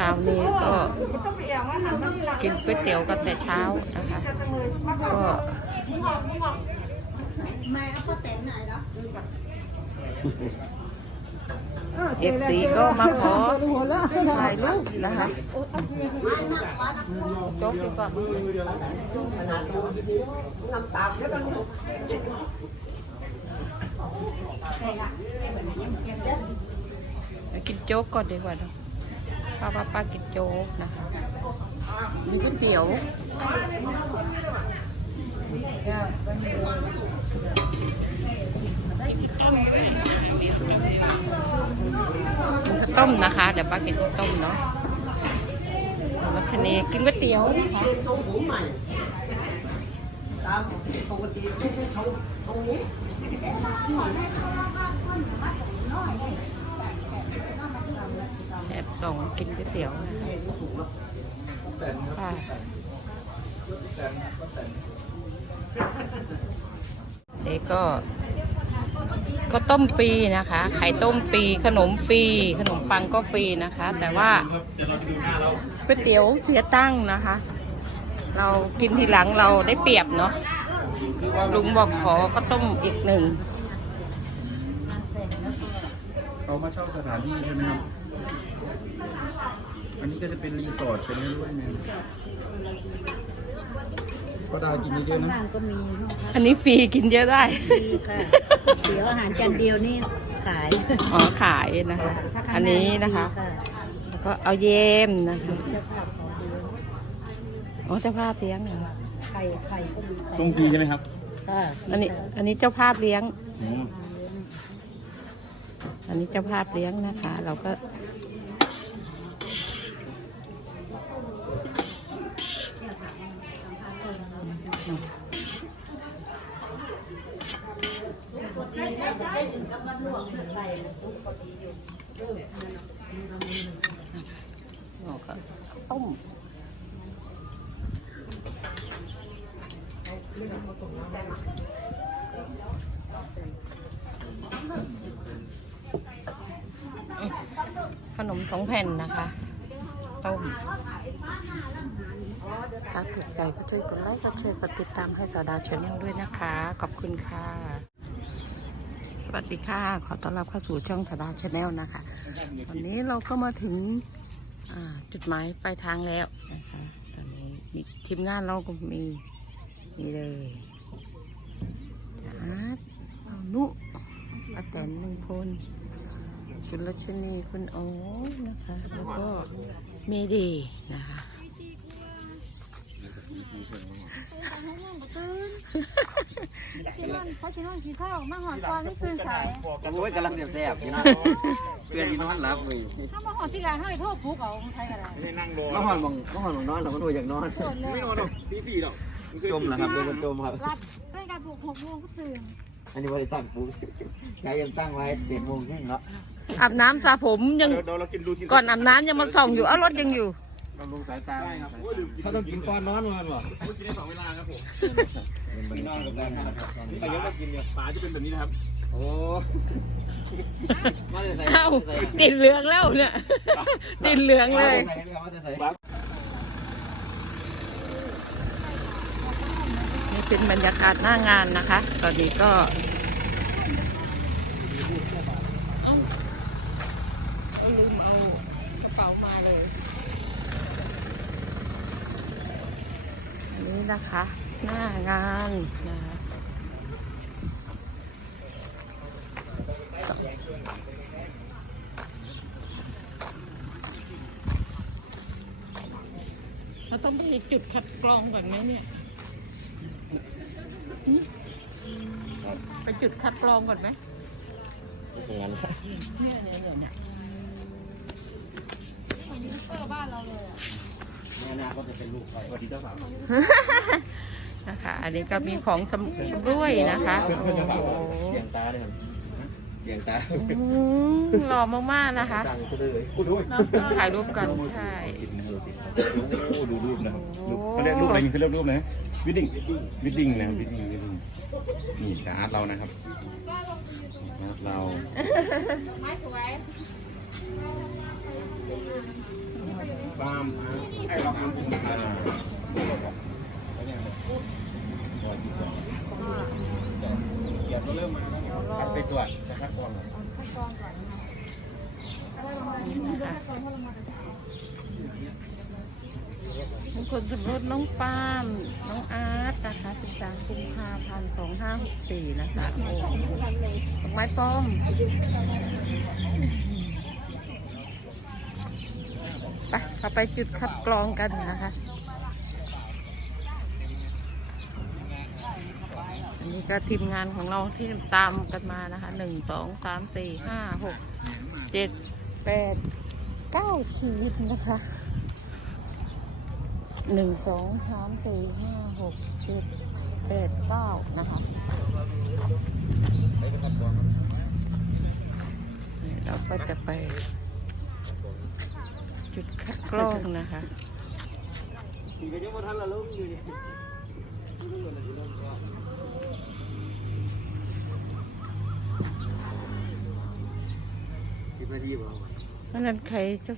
ช้านี้ก็กินก๋วยเตี๋ยวกันแต่เช้านะคะ ก็มาเอาป้าแตนไหนแล้วเอฟซีก็มาขอถ่ายรูปนะคะไม่มากกว่านักมวยโจ๊กดีกว่าไปกินโจ๊กก่อนดีกว่าเนอะ ป้าป้าป้ากินโจ๊กนะคะ มีก๋วยเตี๋ยวมีข้าวต้มนะคะ เดี๋ยวป้ากินข้าวต้มเนาะรัชนีกินก๋วยเตี๋ยวนะคะทรงผมใหม่ตามปกติไม่ใช่ทรงทรงนี้แอบ ส่องกินก๋วยเตี๋ยวนะคะค่ะนี่ก็ก็ต้มฟรีนะคะไข่ต้มฟรีขนมฟรีขนมปังก็ฟรีนะคะ แต่ว่าก๋วยเตี๋ยวเสียตั้งนะคะ เรากินทีหลังเราได้เปรียบเนาะลุงบอกขอก็ต้มอีกหนึ่งเขามาเช่าสถานที่ใช่ไหมครับ อันนี้ก็จะเป็นรีสอร์ทเป็นเรื่อยๆเนี่ยก็ดากินเยอะๆนะบ้านก็มีอันนี้ฟรีกินเยอะได้ ดีค่ะ เดี๋ยวอาหารจานเดียวนี่ขายอ๋อขายนะคะ ถ้าข้างอันหานี้นะคะดีแล้วก็เอาเยมนะคะเจ้าภาพขอดูอ๋อเจ้าภาพเลี้ยงเหรอไข่ไข่ก็มีไข่ตรงฟรีใช่ไหมครับค่ะอันนี้ อันนี้เจ้าภาพเลี้ยงอ๋อ อันนี้เจ้าภาพเลี้ยงนะคะ เราก็เราก็ต้ม นมสองแผ่นนะคะต้มถ้าถูกใจก็ช่วยกดไลค์กดแชร์กดติดตามให้สาวดาวชาแนลด้วยนะคะ ขอบคุณค่ะ สวัสดีค่ะ ขอต้อนรับเข้าสู่ช่องสาวดาวชาแนลนะคะวันนี้เราก็มาถึงจุดหมายปลายทางแล้วนะคะตอนนี้ทีมงานเราก็มีนี่เลยจ้าอานุป้าแตนหนึ่งคน คุณรัชนีคุณโอ้นะคะ แล้วก็เมดีนะคะที่นอนเพราะที่นอนกินข้าวมาหอดก่อนนี่ตื่นสายโอ้ยกำลังแซ่บๆพี่นะเพื่อนที่นอนรับเลยถ้ามาหอดที่การเท่าไหร่โทษปลุกเอาใครกันไรมาหอนมองมาหอนมองนอนเราก็ดูอยากนอนปวดเลยจมนะครับโดนจมครับรับได้การปลุกหกโมงก็ตื่นอันนี้ว่าได้ตั้งปุ๊บใช้ยังตั้งไว้เจ็ดโมงครึ่งแล้ว อาบน้ำสระผมยังก่อนอาบน้ำยังมาส่องอยู่เอารถยังอยู่บำรุงสายตาครับเขาต้องกินก่อนนอนมันวะกินได้สองเวลาครับผมกินนอนกับการนะครับแต่ยังไม่กินเนี่ยปลาจะเป็นแบบนี้นะครับ โอ้มาจะใส่เอ้าติดเหลืองแล้วเนี่ยติดเหลืองเลยใส่มาจะใส่นี่เป็นบรรยากาศหน้างานนะคะ ตอนนี้ก็ ลืมเอากระเป๋ามาเลย อันนี้นะคะ หน้างานนะคะเราต้องไปจุดคัดกรองก่อนไหมเนี่ยไปจุดคัดกรองก่อนไหมอย่างนั้นเนี่ยเนี่ยเนี่ย เนี่ยเปิดบ้านเราเลยอะแม่นาก็จะเป็นลูกไปวันที่เจ้าสาวนะคะ อันนี้ก็มีของสำด้วยนะคะโอ้โหเสียงตาเลยครับเสียงตาอืมหล่อมากๆนะคะดังก็เลยพูดด้วยถ่ายรูปกันใช่โอ้ดูรูปนะครับโอ้เขาเรียกรูปอะไรเขาเรียกรูปอะไรวิดดิ้งวิดดิ้งนะครับวิดดิ้งวิดดิ้งนี่การ์ดเรานะครับการ์ดเราไม้สวย ฟาร์มไอ้ล็อกมันเป็นอ่าเกียร์ก็เริ่มมาแล้วไปตรวจจะคัดกรองขั้นตอนก่อนนะคะอะไรประมาณนี้ขั้นตอนเพราะเรามาจากมงคลสมรสน้องปามน้องอาร์ตนะคะ13กุมภาพันธ์2564 นะคะ โอ้ดอกไม้ป้อม ไปเราไปจุดคัดกรองกันนะคะอันนี้ก็ทีมงานของเราที่ตามกันมานะคะหนึ่งสองสามสี่ห้าหกเจ็ดแปดเก้าชีวิตนะคะหนึ่งสองสามสี่ห้าหกเจ็ดแปดเก้านะคะเราก็จะไป จุดคัดกรองนะคะอีกก็ยังมาทันละลุงอยู่นี่สิบนาทีบ่เพราะฉะนั้นใครจะ